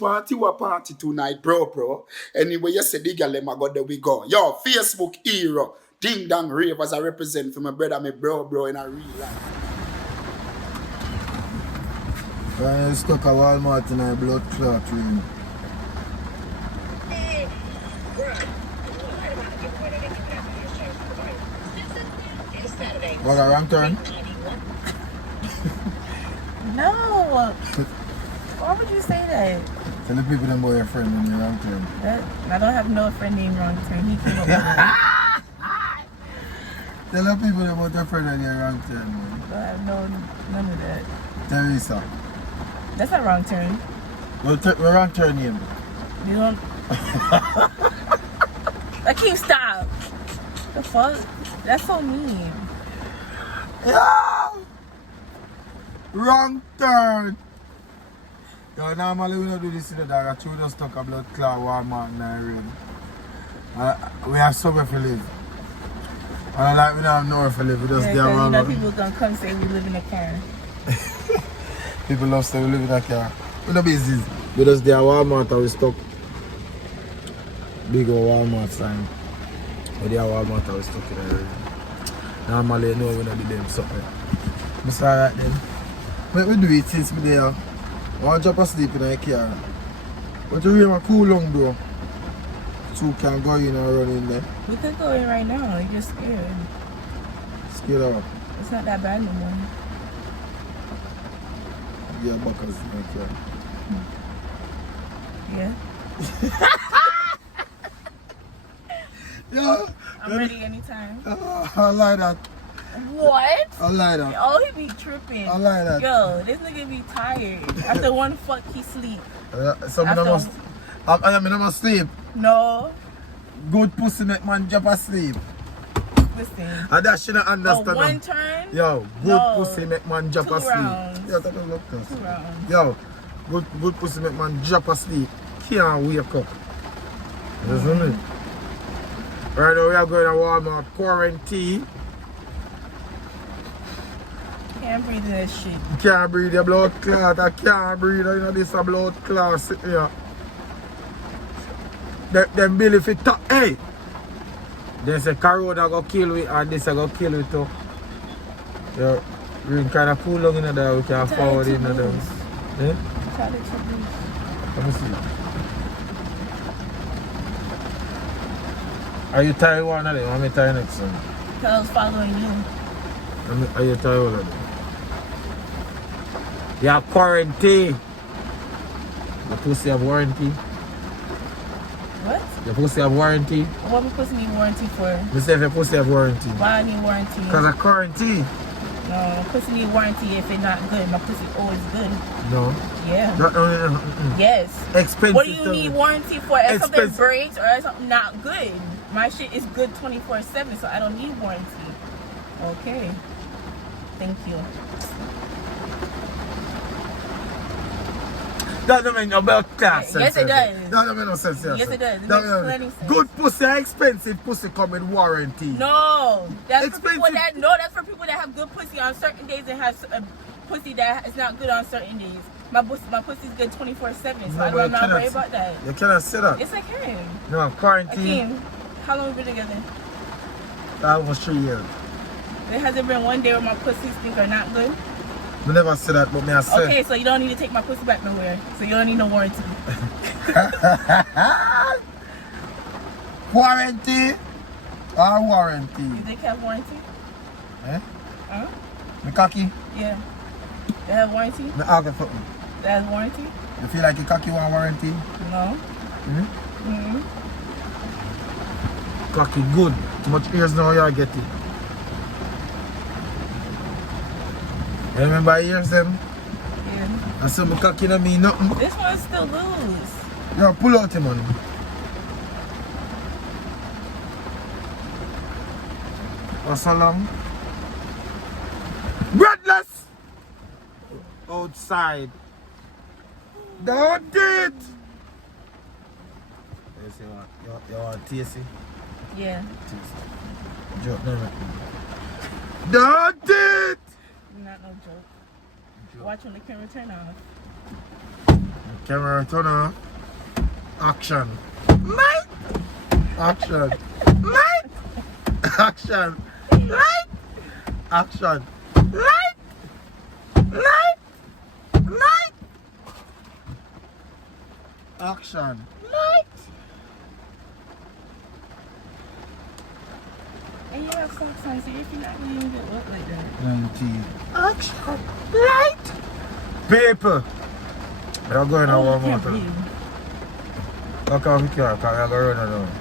party or party tonight, bro. Anyway, you say the girl them a go there we go. Yo, Facebook hero, ding dong rave as I represent for my brother, my bro in a real life. I stuck a Walmart in a blood clot ring. What a wrong turn? No. Why would you say that? Tell the people them boy your friend in your wrong turn. I don't have no friend named Wrong Turn. He came up with it. Tell the people about your friend in your wrong turn, man. I have none of that. Teresa. That's not Wrong Turn. What wrong turn name? You don't. Akeem, stop. The fuck? That's so mean. Yeah! Wrong turn! Yo, normally we don't do this in the dog. I truly just stuck a blood clot Walmart in the rain. We have somewhere to live. And like we don't have nowhere to live. We just there around. You know people gonna come say we live in a car. People love say we live in a car. We no business. We just there Walmart and we stuck. Big old Walmart sign. We there Walmart and we stuck in the rain. Normally you know we don't do them something. It's alright then. But we do it since we there. I want to drop asleep in the car. But you really cool long bro. Two can go in and run in there. We could go in right now. You're just scared. Scared of? It's not that bad no more. Yeah, buckles in the car. Yeah. Yeah. I'm ready anytime. I like that. What? I like that. Oh, he be tripping. I like that. Yo, this nigga be tired. After one fuck, he sleep. So I must sleep. No. Good pussy make man jump asleep. Listen. And that shouldn't understand. Oh, one turn? Yo, good pussy make man jump 2 asleep. rounds. Yeah, that doesn't look good. 2 rounds. Yo, good pussy make man jump asleep. Can't wake up. Isn't it? Right now we are going to Walmart quarantine. Can't breathe in that shit. You can't breathe your blood clot. I can't breathe. You know this a blood clot sitting here. Them bill if it talk, hey! They say corona go kill we and this a go kill we too. Yeah, we kind of pull long in there, we can forward in there. Eh? Let me see. Are you tired one of them? How many tired next one? I was following you. Are you tired one of them? You have quarantine. The pussy have warranty. What? Your pussy have warranty. What my pussy need warranty for? You say if your pussy have warranty. Why I need warranty? Because of quarantine. No, my pussy need warranty if it's not good. My pussy always good. No. Yeah. No. Yes. Expensive. What do you need warranty for? If something Expensive. breaks or if something not good. My shit is good 24/7, so I don't need warranty. Okay. Thank you. That don't mean no blood class. Yes, it does. That don't make no sense. Yes, it does. It That makes mean- plenty sense. Good pussy, expensive pussy come with warranty. No, that's for people Expensive. that's for people that have good pussy on certain days and have a pussy that is not good on certain days. My pussy's good 24/7, so No, I'm but you not cannot- worried about that. You cannot say that. Yes, I can. No, quarantine. Akeem, how long have we been together? Almost 3 years. There hasn't been one day where my pussies think are not good. We never say that, but me I say. Okay, so you don't need to take my pussy back nowhere. So you don't need no warranty. Warranty or warranty? You think have warranty? Eh? Huh? Me cocky? Yeah. They have warranty? Me argue for me. They have warranty? You feel like you cocky want warranty? No. Hmm? Cocky good. Too much ears now you are getting. You remember ears them? Yeah. I said my cocky don't mean nothing. This one's still loose. Yo, pull out him money. What's so long? Breadless! Outside. Don't it! You want tasty? Yeah. Joke, no. Don't it! Not no joke. Watch when the camera turn off. Camera turn on. Action. Mike! Action. Mike! Action. Light! Action. Light! Light! Light! Action. Light. And you have socks on, so if you're not going to even get wet like that. 19. Action. Light! People! You're going to I one more can't time. breathe. Look how we care, because we're going to run around.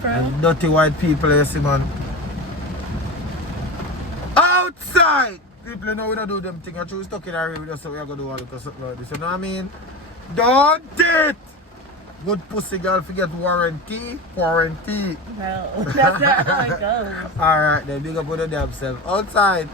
Bro. And dirty white people, you see, man. Outside! People, you know we don't do them things. I choose stuck in our room, so we are going to do all of something like this. You know what I mean? Don't it! Good pussy girl, forget warranty. Warranty. No, that's not how it goes. Alright, then big up on the damn self. Outside.